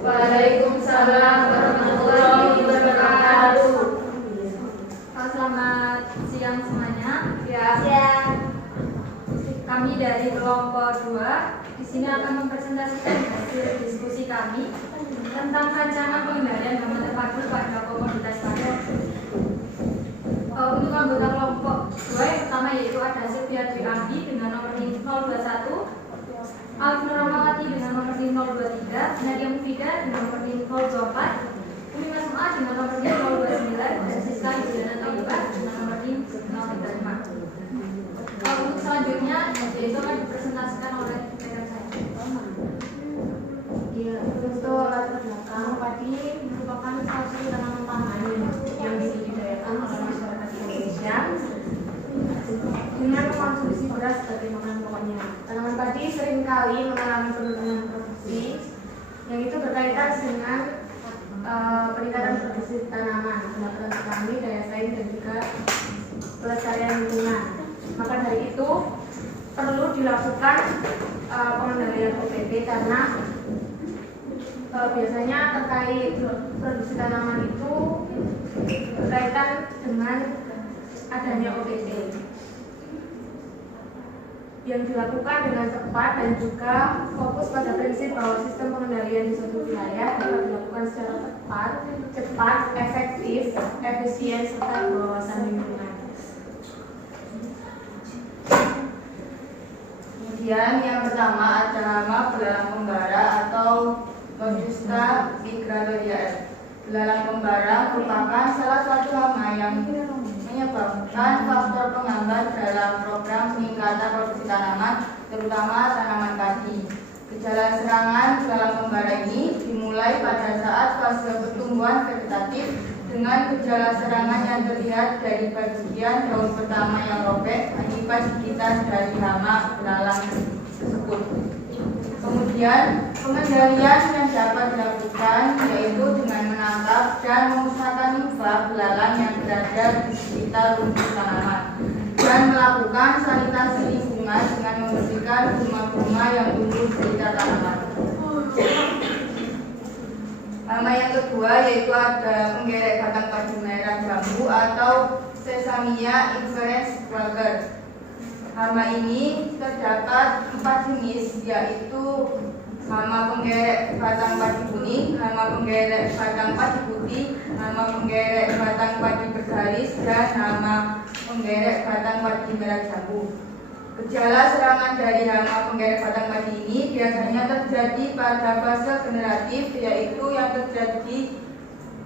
Waalaikumsalam warahmatullahi wabarakatuh. Selamat siang semuanya. Ya. Kami dari kelompok 2 di sini akan mempresentasikan hasil diskusi kami tentang rancangan pengendalian hama terpadu pada komoditas pangan. Untuk anggota kelompok 2 yang pertama yaitu ada Sylvia Dwi Ambi dengan nomor 021, Alif Nurmawati dengan nomor 023, Nadia Mufida dengan nomor 024, Umi Masma dengan nomor 029, dan Siska Yuliana Taubat dengan nomor 035. Untuk selanjutnya yaitu akan dipresentasikan oleh rekan saya. Ya, untuk latar belakang padi merupakan salah satu tanaman pangan yang dibudidayakan oleh masyarakat Indonesia dengan mengkonsumsi beras sebagai makanan pokoknya. Tanaman padi seringkali mengalami penurunan produksi yang itu berkaitan dengan peningkatan produksi tanaman, pendapatan petani, daya saing dan juga pelestarian lingkungan. Maka dari itu perlu dilakukan pengendalian OPP karena biasanya terkait produksi tanaman itu berkaitan dengan adanya OPP yang dilakukan dengan tepat dan juga fokus pada prinsip bahwa sistem pengendalian di suatu wilayah dapat dilakukan secara tepat, cepat, efektif, efisien serta berwawasan lingkungan. Kemudian yang pertama ada hama belalang kembara atau Lodusta migratoriae. Belalang kembara merupakan salah satu hama yang menyebabkan faktor penghambat dalam program peningkatan produksi tanaman, terutama tanaman padi. Gejala serangan belalang kembara ini dimulai pada saat fase pertumbuhan vegetatif dengan gejala serangan yang terlihat dari bagian daun pertama yang robek akibat gigitan dari hama belalang tersebut. Kemudian pengendalian yang dapat dilakukan yaitu dengan menangkap dan memusnahkan nimfa belalang yang berada di sekitar rumput tanaman dan melakukan sanitasi lingkungan dengan membersihkan bunga-bunga yang tumbuh di sekitar tanaman. Hama yang kedua yaitu ada penggerek batang padi merah jambu atau Sesamia inferens Walker. Hama ini terdapat 4 jenis yaitu hama penggerek batang padi kuning, hama penggerek batang padi putih, hama penggerek batang padi bergaris, dan hama penggerek batang padi merah jambu. Gejala serangan dari hama penggerek batang padi ini biasanya terjadi pada fase generatif yaitu yang terjadi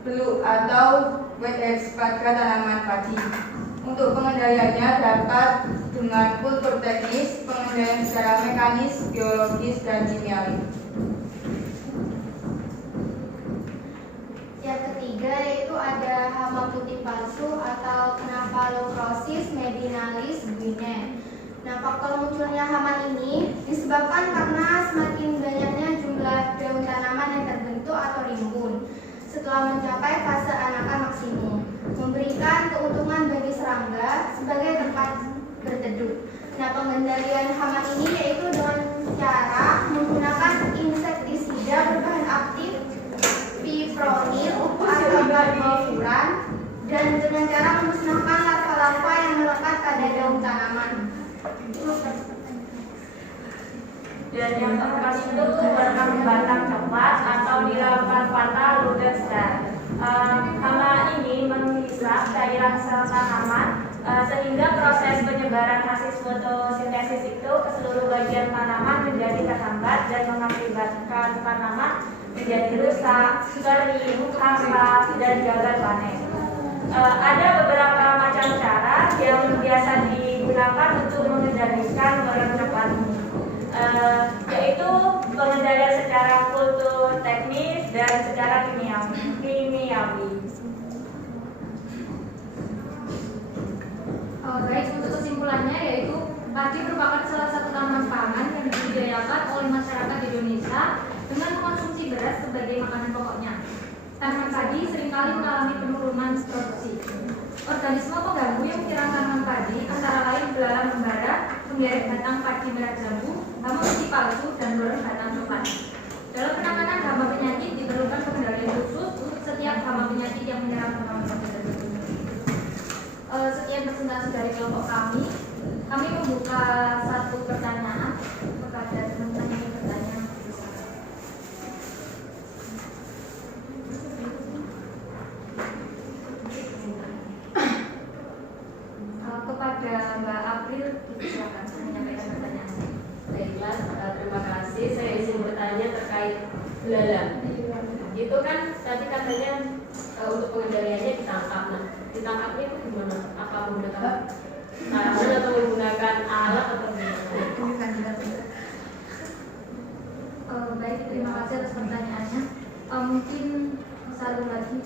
beluk atau wet edge pada tanaman padi. Untuk pengendaliannya dapat dengan kultur teknis, pengendalian secara mekanis, biologis, dan kimiawi. Yang ketiga yaitu ada hama putih palsu atau Cnaphalocrosis medinalis guinea. Nah, faktor munculnya hama ini disebabkan karena semakin banyaknya jumlah daun tanaman yang terbentuk atau rimbun setelah mencapai fase anakan maksimum, memberikan keuntungan bagi serangga sebagai tempat berteduh. Nah, pengendalian hama ini yaitu dengan cara menggunakan insektisida berbahan aktif fipronil atau carbofuran dan dengan cara memusnahkan larva-larva yang melekat pada daun tanaman. Dan yang keempat itu warna batang coklat atau dilakukan fatal Ludenstar. Hama ini menghisap cairan sel tanaman sehingga proses penyebaran hasil fotosintesis itu ke seluruh bagian tanaman menjadi terhambat dan mengakibatkan tanaman menjadi rusak, kering, hampa, dan gagal panen. Ada beberapa macam cara yang biasa digunakan untuk mengendalikan warna coklat ini. Yaitu pengendalian secara kultur teknis dan secara kimiawi. Baik, untuk kesimpulannya yaitu padi merupakan salah satu tanaman pangan yang dibudidayakan oleh masyarakat Indonesia dengan mengkonsumsi beras sebagai makanan pokoknya. Tanaman padi seringkali mengalami penurunan produksi. Organisme pengganggu yang menyerang tanaman padi antara lain belalang kembara, penggerek batang padi merah jambu, hama putih palsu, dan burung batang coklat. Dalam penanganan hama penyakit diperlukan pengendalian khusus untuk setiap hama penyakit yang menyerang hama tersebut. Sekian presentasi dari kelompok kami. Kami membuka satu pertanyaan kepada teman-teman yang bertanya. Kepada Mbak April, silakan menyampaikan pertanyaan. Baiklah, terima kasih. Saya izin bertanya terkait belalang. Itu kan tadi katanya untuk pengendaliannya ditangkap. Nah, ditangkapnya itu gimana? Apa menggunakan tangan atau menggunakan alat atau gimana? Baik, terima kasih atas pertanyaannya. Mungkin satu lagi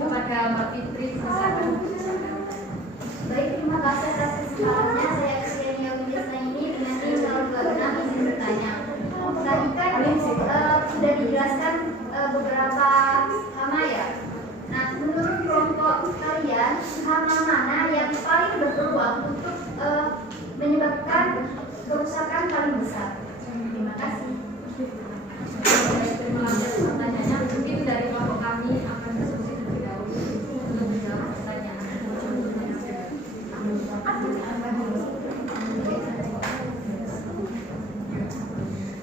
kepada Mbak Fitri. Baik, terima kasih atas kesempatannya. Saya Kristiania Winisna ini dengan tim 026 izin bertanya. Tadi kan sudah dijelaskan beberapa hama ya. Nah, menurut kelompok kalian, hama mana yang paling berpeluang untuk menyebabkan kerusakan paling besar? Terima kasih. Terima kasih atas pertanyaannya. Mungkin dari kelompok kami akan diskusi terlebih dahulu untuk menjawab pertanyaan.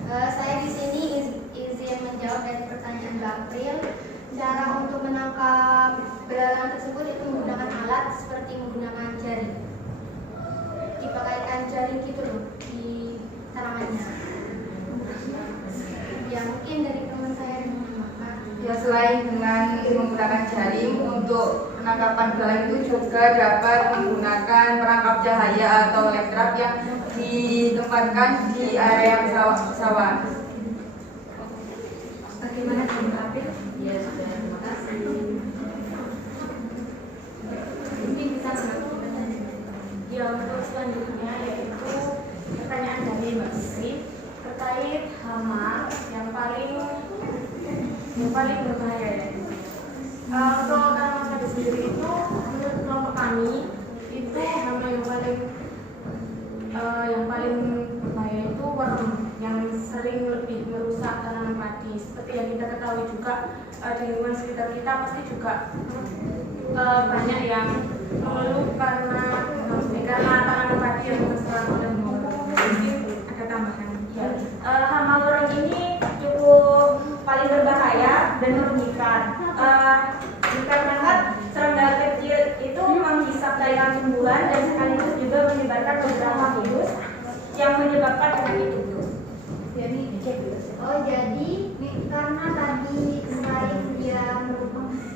Saya di sini izin menjawab dari pertanyaan Mbak April. Cara untuk menangkap belalang tersebut itu menggunakan alat seperti menggunakan jaring. Dipakaikan jaring gitu loh di tanamannya. Ya mungkin dari teman saya yang menggunakan. Ya, selain dengan menggunakan jaring untuk penangkapan belalang itu juga dapat menggunakan perangkap cahaya atau lab trap yang ditempatkan di area sawah. Bagaimana dengan Mbak April? Ya sudah, terima kasih. Mungkin bisa menangkap. Ya, untuk selanjutnya yaitu pertanyaan dari Mbak Sri terkait hama yang paling berbahaya ya. Untuk tanaman padi sendiri itu menurut kelompok kami itu hama yang paling berbahaya itu worm yang sering lebih merusak tanaman padi. Seperti yang kita ketahui juga di lingkungan sekitar kita pasti juga banyak yang mengeluh karena tanaman padi yang terserang oleh hama. Mungkin ada tambahan. Ya. Hama worm ini cukup paling berbahaya dan merugikan. Dikarenakan serangga kecil itu menghisap cairan tumbuhan dan sekaligus juga menyebarkan beberapa virus yang menyebabkan penyakit itu. Jadi karena tadi selain dia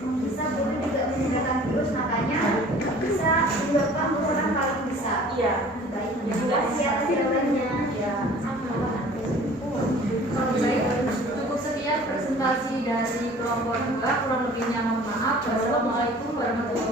menghisap itu juga menyebarkan virus, makanya bisa menyebabkan kerusakan paling besar. Iya. Baik, Ya, terima kasih atas jawabannya. Ya. Baik, cukup sekian presentasi dari kelompok 2. Kurang lebihnya mohon maaf. Wassalamualaikum warahmatullahi wabarakatuh.